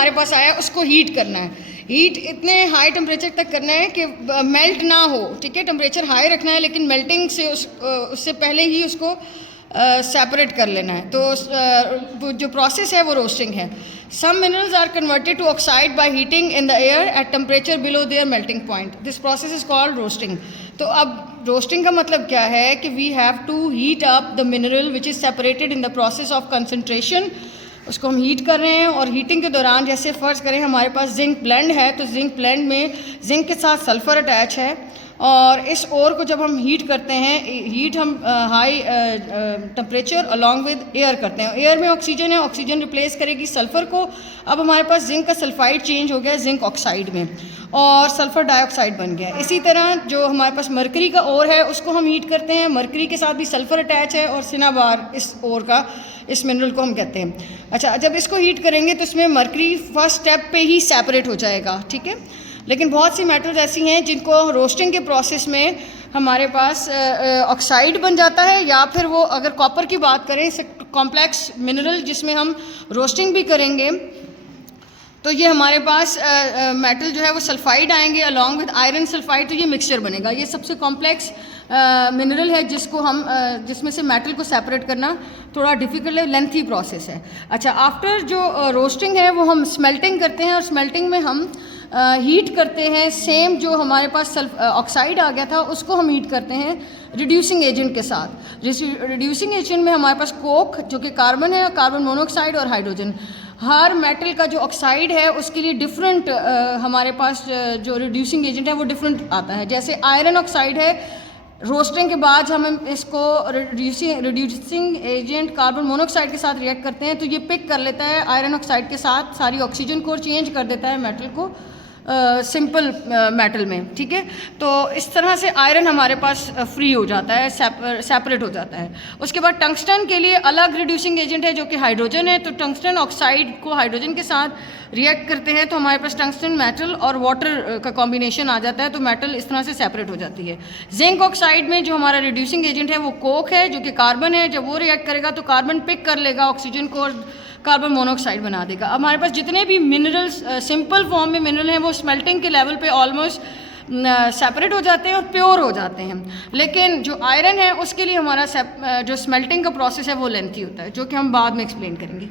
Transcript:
हमारे पास आया उसको हीट करना है। हीट इतने हाई टेम्परेचर तक करना है कि मेल्ट ना हो, ठीक है। टेम्परेचर हाई रखना है लेकिन मेल्टिंग से उससे पहले ही उसको सेपरेट कर लेना है। तो जो प्रोसेस है वो रोस्टिंग है। Some minerals are converted to oxide by heating in the air at temperature below their melting point. This process is called roasting. तो अब रोस्टिंग का मतलब क्या है कि we have to heat up the mineral which is separated in the process of concentration. उसको हम heat कर रहे हैं और हीटिंग के दौरान जैसे फ़र्ज़ करें हमारे पास जिंक ब्लेंड है, तो जिंक ब्लेंड में जिंक के साथ सल्फ़र अटैच है और इस ओर को जब हम हीट करते हैं, हीट हम high temperature along with air करते हैं। एयर में ऑक्सीजन है, ऑक्सीजन रिप्लेस करेगी सल्फ़र को। अब हमारे पास जिंक का सल्फाइड चेंज हो गया जिंक ऑक्साइड में और सल्फ़र डाइऑक्साइड बन गया। इसी तरह जो हमारे पास मरकरी का ओर है उसको हम हीट करते हैं, मरकरी के साथ भी सल्फ़र अटैच है और सिनाबार इस ओर का, इस मिनरल को हम कहते हैं। अच्छा, जब इसको हीट करेंगे तो इसमें मरकरी फर्स्ट स्टेप पे ही सेपरेट हो जाएगा, ठीक है। लेकिन बहुत सी मेटल्स ऐसी हैं जिनको रोस्टिंग के प्रोसेस में हमारे पास ऑक्साइड बन जाता है, या फिर वो अगर कॉपर की बात करें कॉम्प्लेक्स मिनरल जिसमें हम रोस्टिंग भी करेंगे तो ये हमारे पास मेटल जो है वो सल्फाइड आएंगे अलॉन्ग विद आयरन सल्फाइड, तो ये मिक्सचर बनेगा। ये सबसे कॉम्प्लेक्स मिनरल है जिसको हम जिसमें से मेटल को सेपरेट करना थोड़ा डिफ़िकल्ट है, लेंथी प्रोसेस है। अच्छा, आफ्टर जो रोस्टिंग है वो हम स्मेल्टिंग करते हैं और स्मेल्टिंग में हम हीट करते हैं। सेम जो हमारे पास ऑक्साइड आ गया था उसको हम हीट करते हैं रिड्यूसिंग एजेंट के साथ। रिड्यूसिंग एजेंट में हमारे पास कोक जो कि कार्बन है, कार्बन मोनोऑक्साइड और हाइड्रोजन। हर मेटल का जो ऑक्साइड है उसके लिए डिफरेंट हमारे पास जो रिड्यूसिंग एजेंट है वो डिफरेंट आता है। जैसे आयरन ऑक्साइड है, रोस्टिंग के बाद हम इसको रिड्यूसिंग एजेंट कार्बन मोनोऑक्साइड के साथ रिएक्ट करते हैं तो ये पिक कर लेता है आयरन ऑक्साइड के साथ सारी ऑक्सीजन को और चेंज कर देता है मेटल को सिंपल मेटल में, ठीक है। तो इस तरह से आयरन हमारे पास फ्री हो जाता है, सेपरेट हो जाता है। उसके बाद टंगस्टन के लिए अलग रिड्यूसिंग एजेंट है जो कि हाइड्रोजन है। तो टंगस्टन ऑक्साइड को हाइड्रोजन के साथ रिएक्ट करते हैं तो हमारे पास टंगस्टन मेटल और वाटर का कॉम्बिनेशन आ जाता है, तो मेटल इस तरह से सेपरेट हो जाती है। जिंक ऑक्साइड में जो हमारा रिड्यूसिंग एजेंट है वो कोक है जो कि कार्बन है। जब वो रिएक्ट करेगा तो कार्बन पिक कर लेगा ऑक्सीजन को और कार्बन मोनोऑक्साइड बना देगा। अब हमारे पास जितने भी मिनरल्स सिंपल फॉर्म में मिनरल हैं वो स्मेल्टिंग के लेवल पे ऑलमोस्ट सेपरेट हो जाते हैं और प्योर हो जाते हैं। लेकिन जो आयरन है उसके लिए हमारा जो स्मेल्टिंग का प्रोसेस है वो लेंथी होता है, जो कि हम बाद में एक्सप्लेन करेंगे।